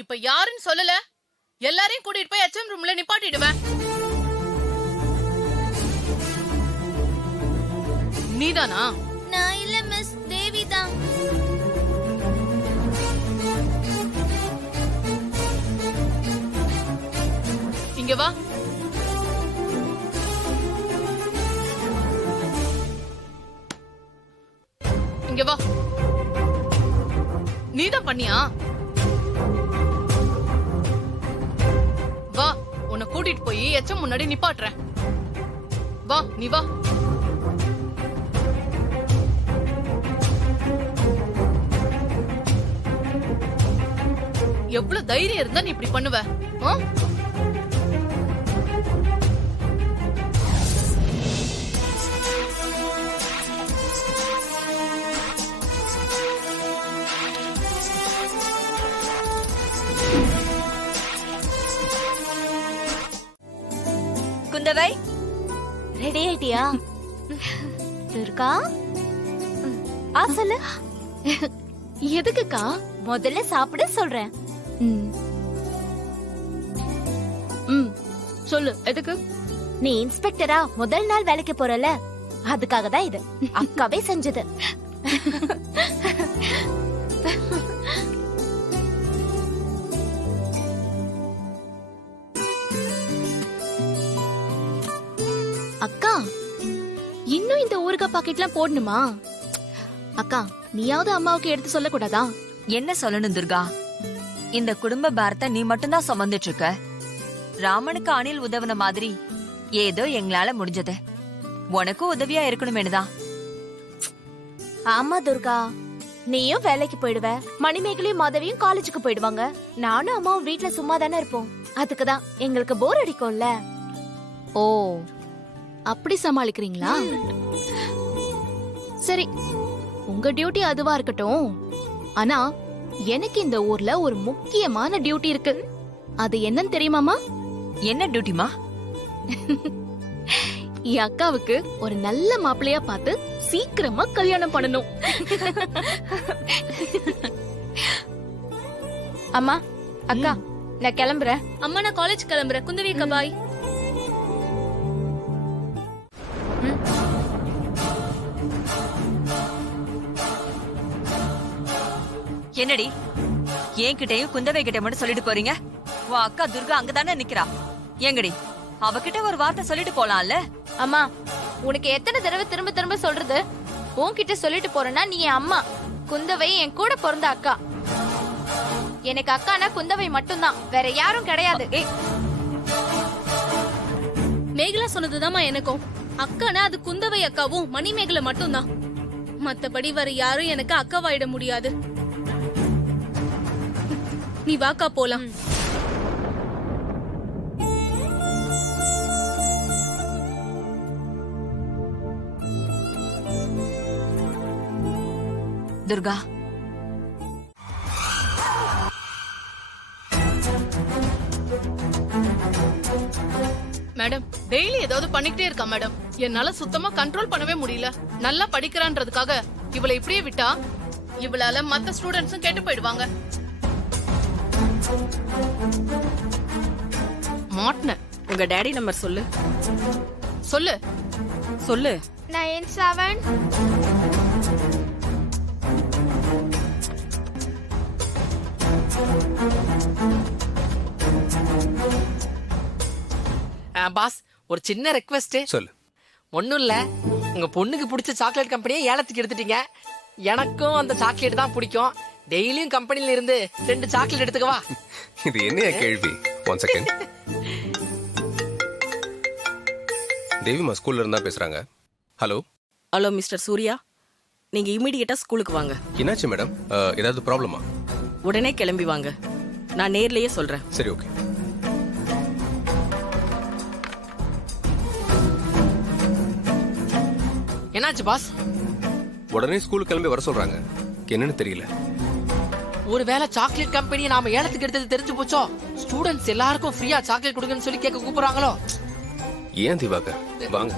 இப்ப யாருன்னு சொல்லல, எல்லாரையும் கூட்டிட்டு போய் HM ரூம்ல நிப்பாட்டிடுவேன். நீதானா? நான் இல்ல மிஸ், தேவி தான். இங்க வா. இங்க வா. நீதான் பண்ணியா? வா, உன்னை கூட்டிட்டு போய் HM முன்னாடி நிப்பாட்டுறேன். வா, நீ வா. எவ்வளவு தைரியம் இருந்தா நீ இப்படி பண்ணுவ? ஆ? குந்தவை, ரெடி ஆயிட்டியா? துர்கா, சொல்லு. எதுக்குக்கா? முதல்ல சாப்பிட சொல்றேன். சொல்லு, எதுக்கு? நீ இன்ஸ்பெக்டரா முதல் நாள் வேலைக்கு போறல, அதுக்காக தான் இது. அக்காவே செஞ்சது. அக்கா, இன்னும் இந்த ஊறுகாய் பாக்கெட்லாம் போடணுமா? அக்கா, நீயாவது அம்மாவுக்கு எடுத்து சொல்ல கூடாதா? என்ன சொல்லணும் துர்கா? இந்த குடும்ப பாரத்தை நீ மட்டும்தான் சுமந்துட்டு இருக்க. ராமனுக்கு அணில் உதவுன மாதிரி ஏதோ எங்களால முடிஞ்சது. உனக்கும் உதவியா இருக்கணுமேனுதான். ஆமா துர்கா, நீயும் வேலைக்கு போயிடுவ, மணிமேகலையும் மாதவியும் காலேஜுக்கு போயிடுவாங்க. நானும் அம்மாவும் வீட்ல சும்மா தானே இருப்போம். அதுக்குதான் எங்களுக்கு போர் அடிக்கும்ல. ஓ, அப்படி சமாளிக்கிறீங்களா? சரி, உங்க டியூட்டி அதுவா இருக்கட்டும். ஆனா எனக்கு இந்த ஊர்ல ஒரு முக்கியமான டியூட்டி இருக்கு. அது என்னன்னு தெரியுமாமா? என்ன டியூட்டிமா? என் அக்காவுக்கு ஒரு நல்ல மாப்பிள்ளையா பார்த்து சீக்கிரமா கல்யாணம் பண்ணணும். அம்மா, அக்கா, நான் கிளம்புறேன். அம்மா, நான் காலேஜ் கிளம்புறேன். குந்தவி அக்கா, பாய். என்னடி என்கிட்டயும் குந்தவை கிட்ட மட்டும் சொல்லிட்டு போறீங்க? உன் அக்கா துர்கா அங்கதானே நிக்கிறா. எங்கடி அவகிட்ட ஒரு வார்த்தை சொல்லிட்டு போலாம்ல? அம்மா, உனக்கு எத்தனை தடவை திரும்ப திரும்ப சொல்றது? உன்கிட்ட சொல்லிட்டு போறேன்னா நீ என் அம்மா. குந்தவை என் கூட பிறந்த அக்கா. எனக்கு அக்கானா குந்தவை மட்டும்தான், வேற யாரும் கிடையாது. மேகலா சொன்னதுதாம்மா எனக்கும். அக்கானா அது குந்தவை அக்காவும் மணிமேகலை மட்டும்தான். மத்தபடி வேற யாரும் எனக்கு அக்காவாயிட முடியாது. நீ வாக்கா போலாம். துர்கா, மேடம், டெய்லி ஏதாவது பண்ணிக்கிட்டே இருக்கா மேடம். என்னால சுத்தமா கண்ட்ரோல் பண்ணவே முடியல. நல்லா படிக்கிறான்றதுக்காக இவளை இப்படியே விட்டா இவளால மத்த ஸ்டூடெண்ட்ஸும் கேட்டு போயிடுவாங்க. மாட்ன. உங்க டாடி நம்பர் சொல்லு. சொல்லு சொல்லு. 97. பாஸ், ஒரு சின்ன ரெக்வெஸ்ட். சொல்லு. ஒண்ணும் இல்ல, உங்க பொண்ணுக்கு பிடிச்ச சாக்லேட் கம்பெனியை ஏலத்துக்கு எடுத்துட்டீங்க. எனக்கும் அந்த சாக்லேட் தான் பிடிக்கும். டெய்லியும் கம்பெனில இருந்து 2 சாக்லேட் எடுத்துக்கவா? இது என்ன கேள்வி? 1 செகண்ட். தேவிமா ஸ்கூல்ல இருந்தா பேசுறாங்க. ஹலோ. ஹலோ மிஸ்டர் சூர்யா, நீங்க இமிடியேட்டா ஸ்கூலுக்கு வாங்க. என்னாச்சு மேடம்? ஏதாவது ப்ராப்ளமா? உடனே கிளம்பி வாங்க, நான் நேர்லயே சொல்றேன். சரி, ஓகே. என்னாச்சு பாஸ்? உடனே ஸ்கூலுக்கு கிளம்பி வர சொல்றாங்க. என்னன்னு தெரியல. ஒருவேளை சாக்லேட் கம்பெனியை நாம ஏலத்துக்கு எடுத்தது தெரிஞ்சு போச்சோ? ஸ்டூடெண்ட்ஸ் எல்லாருக்கும் ஃப்ரீயா சாக்லேட் கொடுங்கன்னு சொல்லி கேட்க கூப்பிடுறாங்களோ? ஏன் திவாகர், வாங்க.